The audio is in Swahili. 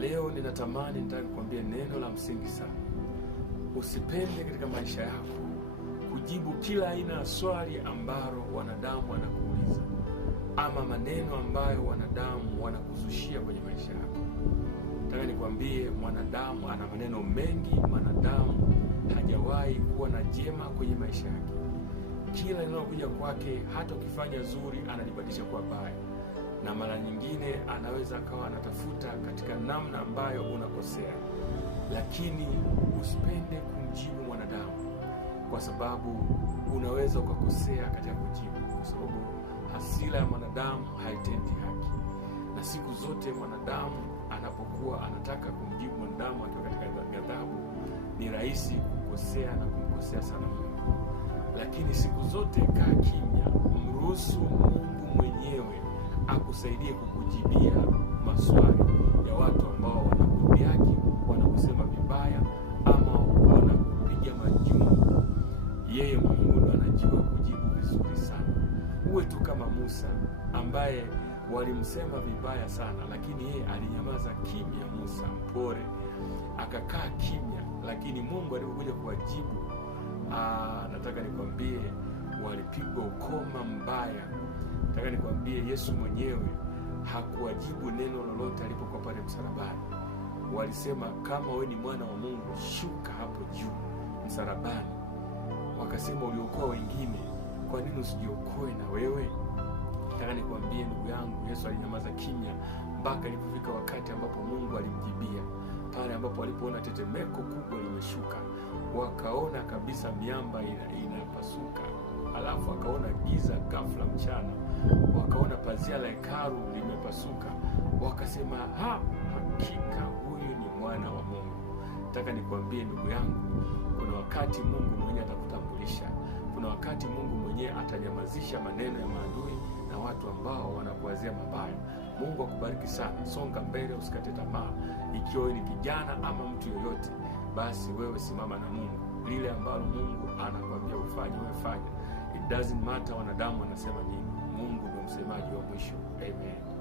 Leo nataka kukwambia neno la msingi sana. Usipende katika maisha yako kujibu kila aina ya swali ambalo wanadamu wanakuuliza, ama maneno ambayo wanadamu wanakuzushia kwenye maisha yako. Nataka nikwambie, mwanadamu ana maneno mengi. Mwanadamu hajawahi kuwa na jema kwenye maisha yake. Kila linalokuja kwake, hata ukifanya zuri, analibadilisha kuwa baya, na mara nyingine anaweza akawa anatafuta katika namna ambayo unakosea. Lakini usipende kumjibu mwanadamu, kwa sababu unaweza ukakosea katika kujibu, kwa sababu hasira ya mwanadamu haitendi haki. Na siku zote mwanadamu anapokuwa anataka kumjibu mwanadamu akiwa katika ghadhabu, ni rahisi kukosea na kumkosea sana Mungu. Lakini siku zote kaa kimya, mruhusu Mungu mwenyewe akusaidie kukujibia maswali ya watu ambao wanakudhihaki, wanakusema vibaya, ama wanakupiga majungu. Yeye Mungu ndo anajua kujibu vizuri sana. Uwe tu kama Musa ambaye walimsema vibaya sana, lakini yeye alinyamaza kimya. Musa mpore akakaa kimya, lakini Mungu alipokuja kuwajibu, nataka nikwambie, walipigwa ukoma mbaya. Nataka nikwambie, Yesu mwenyewe hakuwajibu neno lolote alipokuwa pale msalabani. Walisema, kama wewe ni mwana wa Mungu, shuka hapo juu msalabani. Wakasema, uliokoa wengine, kwa nini usijiokoe na wewe? Nataka nikwambie ndugu yangu, Yesu alinyamaza kimya mpaka ilipofika wakati ambapo Mungu alimjibia. Pale ambapo walipoona tetemeko kubwa limeshuka, wakaona kabisa miamba inapasuka, alafu wakaona giza ghafla mchana, wakaona pazia la hekalu limepasuka, wakasema, hakika huyu ni mwana wa Mungu. Nataka nikwambie ndugu yangu, kuna wakati Mungu mwenyewe atakutambulisha. Kuna wakati Mungu mwenyewe atanyamazisha maneno ya maadui na watu ambao wanakuwazia mabaya. Mungu akubariki sana. Songa mbele, usikate tamaa. Ikiwa wewe ni kijana ama mtu yoyote, basi wewe simama na Mungu. Lile ambalo Mungu anakuambia ufanye, wewe fanya. It doesn't matter wanadamu wanasema nini. Mungu ndio msemaji wa mwisho. Amen.